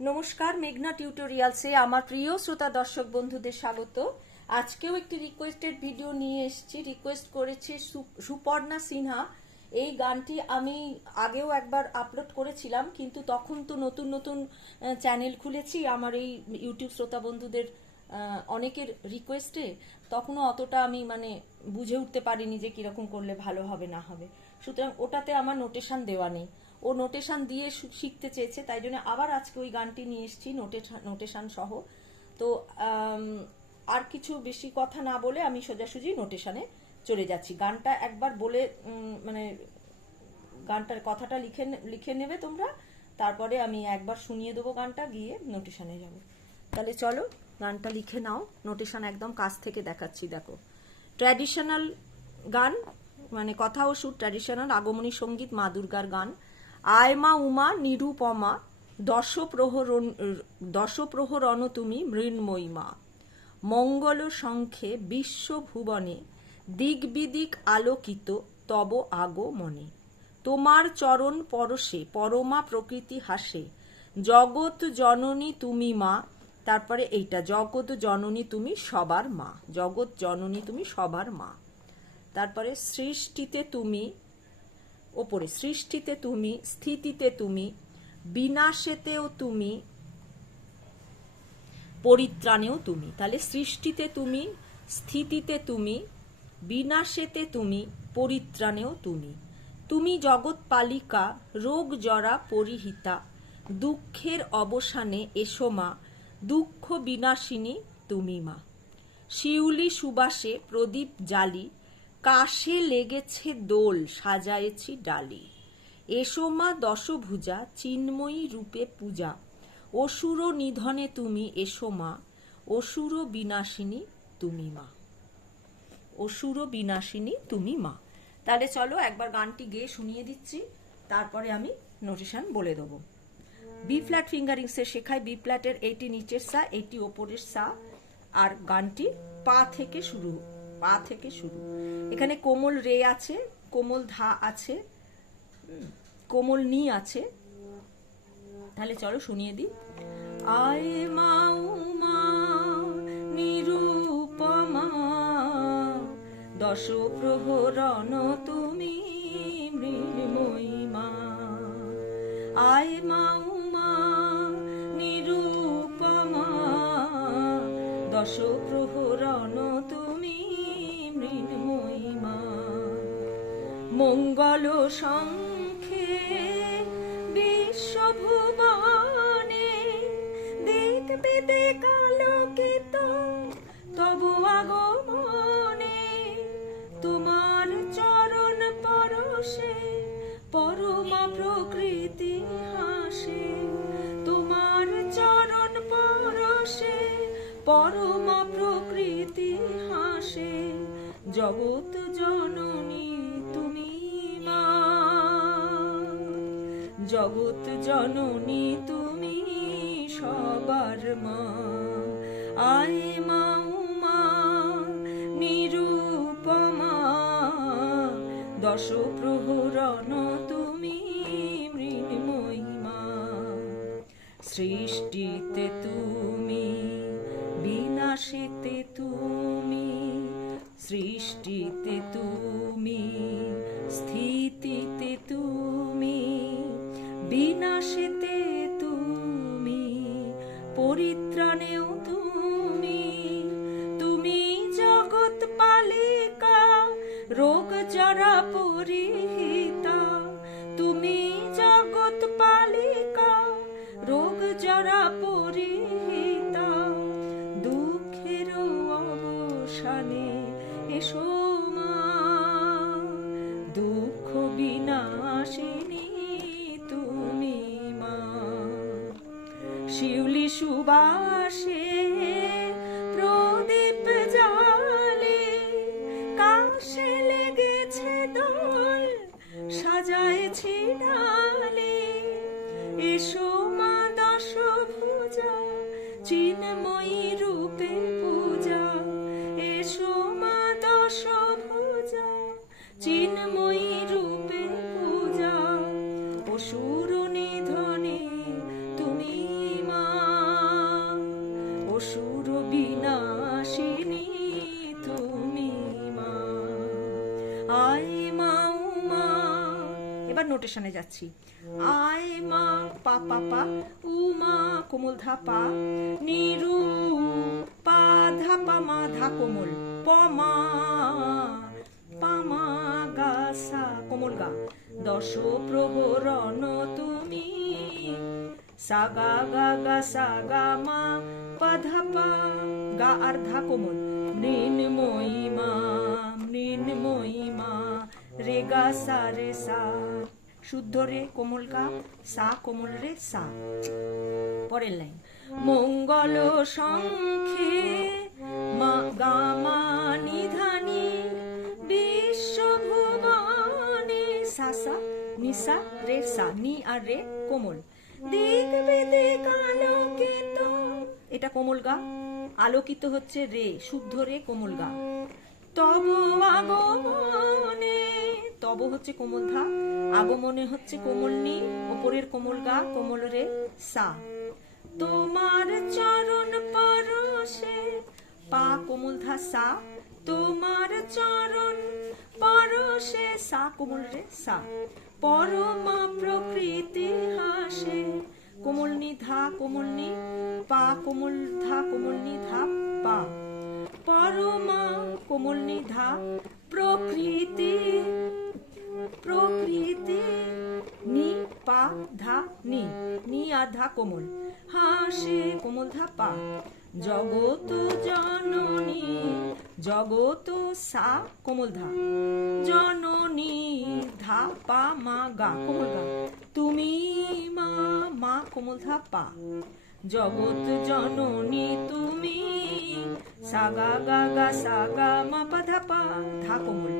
নমস্কার, মেঘনা টিউটোরিয়ালসে আমার প্রিয় শ্রোতা দর্শক বন্ধুদের স্বাগত। আজকেও একটি রিকোয়েস্টেড ভিডিও নিয়ে এসেছি। রিকোয়েস্ট করেছে সুপর্ণা সিনহা। এই গানটি আমি আগেও একবার আপলোড করেছিলাম, কিন্তু তখন তো নতুন নতুন চ্যানেল খুলেছি আমার এই ইউটিউব শ্রোতা বন্ধুদের অনেকের রিকোয়েস্টে। তখনও অতটা আমি বুঝে উঠতে পারিনি যে কিরকম করলে ভালো হবে না হবে। সুতরাং ওটাতে আমার নোটেশন দেওয়া নেই। ও নোটেশন দিয়ে শিখতে চেয়েছে, তাই জন্য আবার আজকে ওই গানটি নিয়ে এসেছি নোটেশন সহ। তো আর কিছু বেশি কথা না বলে আমি সোজাসুজি নোটেশনে চলে যাচ্ছি। গানটা একবার বলে গানটার কথাটা লিখে নেবে তোমরা, তারপরে আমি একবার শুনিয়ে দেবো গানটা, গিয়ে নোটেশনে যাব। তাহলে চলো গানটা লিখে নাও। নোটেশন একদম কাছ থেকে দেখাচ্ছি, দেখো। ট্র্যাডিশনাল গান, কথা ও সুর ট্র্যাডিশনাল, আগমনী সঙ্গীত মা দুর্গার গান। আয় মা উমা নিরুপমা, দশপ্রহরণ তুমি মৃন্ময়ী মা। মঙ্গল শঙ্খে বিশ্বভুবনে, দিক বিদিক আলোকিত তব আগমনে। তোমার চরণ পরশে পরমা প্রকৃতি হাসে, জগৎ জননী তুমি মা। তারপরে এইটা, জগৎ জননী তুমি সবার মা, জগৎ জননী তুমি সবার মা। তারপরে সৃষ্টিতে তুমি, ওপরে সৃষ্টিতে তুমি, স্থিতিতে তুমি, বিনাশেতেও তুমি, পরিত্রাণেও তুমি। তাহলে সৃষ্টিতে তুমি, স্থিতিতে তুমি, বিনাশেতে তুমি, পরিত্রাণেও তুমি। তুমি জগৎ পালিকা, রোগ জরা পরিহিতা, দুঃখের অবসানে এসো মা, দুঃখ বিনাশিনী তুমি মা। শিউলি সুবাসে প্রদীপ জালি, কাশে লেগেছে দোল সাজায়েছি ডালি। এসো মা দশভুজা, চিন্ময়ী রূপে পূজা, অসুর নিধনে তুমি এসো মা, অসুর বিনাশিনী তুমি মা, অসুর বিনাশিনী তুমি মা। তাহলে চলো একবার গানটি গেয়ে শুনিয়ে দিচ্ছি, তারপরে আমি নোটেশন বলে দেবো। বি ফ্ল্যাট ফিঙ্গারিংসে শেখায়। বি ফ্ল্যাটের এইটি নিচের সা, এইটি ওপরের সা, আর গানটি পা থেকে শুরু, পা থেকে শুরু। এখানে কোমল রে আছে, কোমল ধা আছে, কোমল নি আছে। তাহলে চলো শুনিয়ে দিই। আয় মা উমা নিরুপমা, দশ প্রহরণ তুমি মৃন্ময়ী মা। আয় মা উমা নিরুপমা, দশ প্রহরণ তুমি মৃন্ময়ী মা। মঙ্গল শঙ্খে বিশ্বভুবনে, দিক বিদিক আলোকিত তব আগমনে। তোমার চরণ পরশে পরমা প্রকৃতি হাসে, তোমার চরণ পরশে পরমা প্রকৃতি হাসে, জগৎ জননী তুমি মা, জগৎ জননী তুমি সবার মা। আয় মা উমা নিরুপমা, দশ প্রহরণ তুমি মৃন্ময়ী মা। সৃষ্টিতে তুমি, বিনাশেতে তুমি, সৃষ্টিতে তুমি, স্থিতিতে তুমি, বিনাশেতে তুমি, পরিত্রাণেও তুমি। তুমি জগৎ পালিকা, রোগ জরা পরিহিতা, তুমি জগৎ পালিকা, রোগ জরা পরিহিতা, দুঃখের অবসানে এসো মা, দুঃখ বিনাশিনী তুমি মা। শিউলি সুবাসে প্রদীপ জালে, কাশে লেগেছে দোল সাজায়েছি ডালে। এসো মা দশভুজা, চিন্ময়ী রূপে পূজা, এসো মা দশভুজা, চিন্ময়ী রূপে পূজা, অসুর নিধনে তুমি মা। ডিরেকশনে যাচ্ছি। আয় মা পা পা পা, উমা কোমল ধা পা, নিরু পা ধা পা মা ধা কোমল, প মা পা মা গা সা কোমল গা, দশ প্রহরণ তুমি, সা গা গা গা সা গা মা পা ধা পা, গা আর ধা কোমল, মৃন্ময়ী মা মৃন্ময়ী মা, রে গা সা রে সা, শুদ্ধ রে কোমল গা, সা কোমল রে সা। পরের লাইন, মঙ্গল শঙ্খে মা গা মা নিধানি, বিশ্বভুবনে সা সা নিসা রে সা, নি আর রে কোমল, দিক বিদিক আলোকিত, এটা কোমল গা, আলোকিত হচ্ছে রে, শুদ্ধ রে কোমল গা। তব আগমনে, তব হচ্ছে কোমল ধা, আগমনে হচ্ছে কোমল নি, ওপরের কোমল গা কোমল রে সা। তোমার চরণ পরশে, পা কোমল ধা সা, তোমার চরণ পরশে, সা কোমল রে সা। পরমা প্রকৃতি হাসে, কোমল নি ধা কোমল নি, পা কোমল ধা কোমল নি ধা পা, পরমা কোমল নি ধা, প্রকৃতি প্রকৃতি নি পা ধা নি, নি আর ধা কোমল, হাসে কোমল ধা পা। জগত জননী, জগত সা কোমল ধা, জননী ধা পা মা গা কোমল গা, তুমি মা মা কোমল ধা পা। জগৎ জননী তুমি, সা গা গা গা সা গা মা পা ধা পা, ধা কোমল,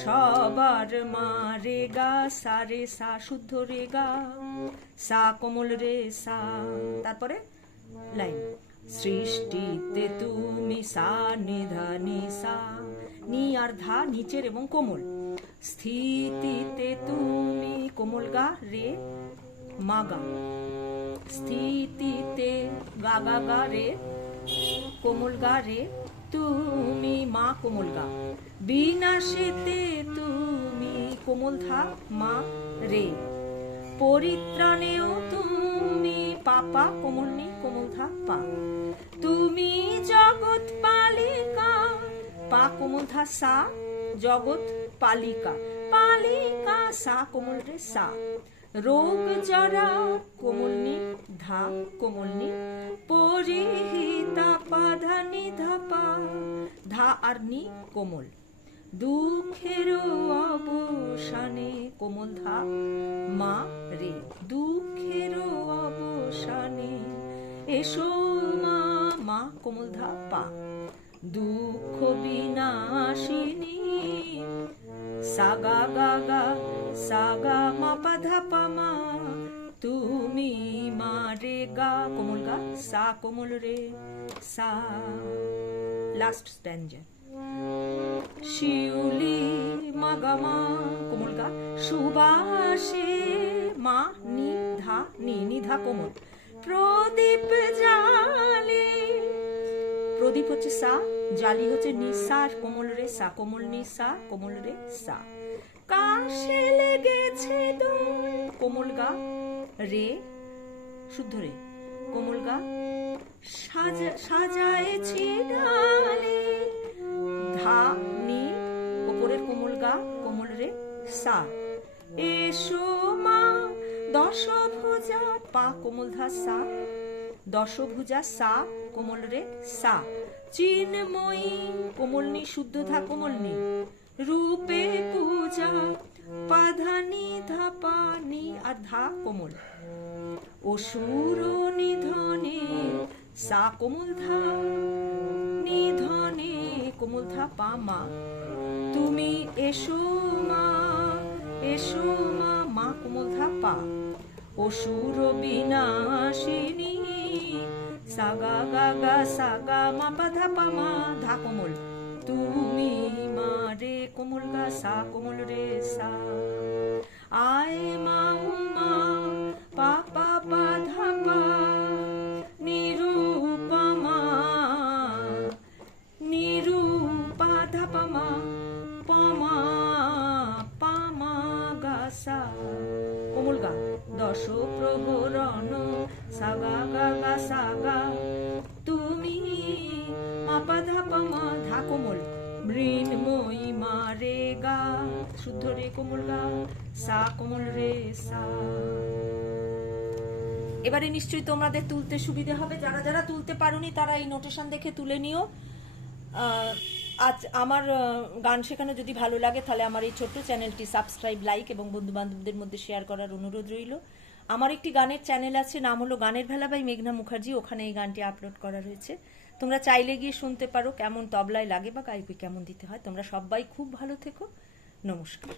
সবার মা রে গা সা রে সা, শুদ্ধ রে গা, সা কোমল রে সা। তারপরে লাইন, সৃষ্টিতে তুমি সা নিধা নি সা, নি আর ধা নিচের এবং কোমল, স্থিতিতে তুমি কোমল গা রে মা গা, স্থিতিতে গা গা গা রে কোমল গা রে, তুমি মা কোমল গা। বিনাশেতে তুমি কোমল ধা মা রে, পরিত্রাণেও তুমি পাপা কোমল নি কোমল ধা পা। তুমি জগৎ পালিকা, পা কোমল ধা সা, জগৎ পালিকা, পালিকা সা কোমল রে সা। রোগ জরা কোমল নি ধা কোমল নি, পরিহিতা পা ধা নি ধা পা, ধা আর নি কোমল, দুঃখের অবসানে কোমল ধা মা রে, দুঃখের অবসানে এসো মা মা কোমল ধা পা। দুঃখ বিনাশিনী, সা গা গা গা সা গা মা পা ধা পা মা, তুমি মা রে গা কোমল গা, সা কোমল রে সা। লাস্ট স্ট্যাঞ্জা, শিউলি মা গা মা কোমল গা, সুবাসে মা নি ধা নি, নি ধা কোমল, প্রদীপ জালি, প্রদীপ হচ্ছে সা, জালি হচ্ছে নিসা কোমল রে সা, কোমল নিসা কোমল রে সা। কাশে লেগেছে দোল, কোমল গা রে, শুদ্ধ রে কোমল গা, সাজায়েছি ডালি, ধা নি ওপরের কোমল গা কোমল রে সা। এসো মা দশভুজা, পা কোমল ধা সা, দশভুজা সা কোমল রে সা। চিন্ময়ী কোমল নি শুদ্ধ ধা কোমল নি, রূপে পূজা পা ধা নি ধা পা নি আর ধা কোমল, অসুর নিধনে সা কোমল ধা, নিধনে কোমল ধা পা মা। তুমি এসো মা এসো মা, মা কোমল ধা পা। অসুর বিনাশিনী, সা গা গা গা সা গা মা পা ধা পা মা, ধা কোমল, তুমি মা রে কোমল গা সা কোমল রে সা। আয় মা উমা পা পা পা ধা পা, নিরূপমা নিরূপা ধা পা মা, প মা পা মা গা সা। প্রহরণ সাগা গা গা সাগা তুমি মাপা ধাপা মা ধা কোমল মৃন্ময়ী মা রে গা শুদ্ধ রে কোমল গা সা কোমল রে সা। এবারে নিশ্চয়ই তোমাদের তুলতে সুবিধা হবে, যারা যারা তুলতে পারোনি তারা এই নোটেশন দেখে তুলে নিও। আজ আমার গান শেখানো যদি ভালো লাগে তাহলে আমার এই ছোট্ট চ্যানেলটি সাবস্ক্রাইব, লাইক এবং বন্ধু বান্ধবদের মধ্যে শেয়ার করার অনুরোধ রইল। আমার একটি গানের চ্যানেল আছে, নাম হলো গানের ভেলা বাই মেঘনা মুখার্জি, ওখানে এই গানটি আপলোড করা রয়েছে, তোমরা চাইলে গিয়ে শুনতে পারো কেমন তবলায় লাগে বা গাইকে কেমন দিতে হয়। তোমরা সবাই খুব ভালো থেকো, নমস্কার।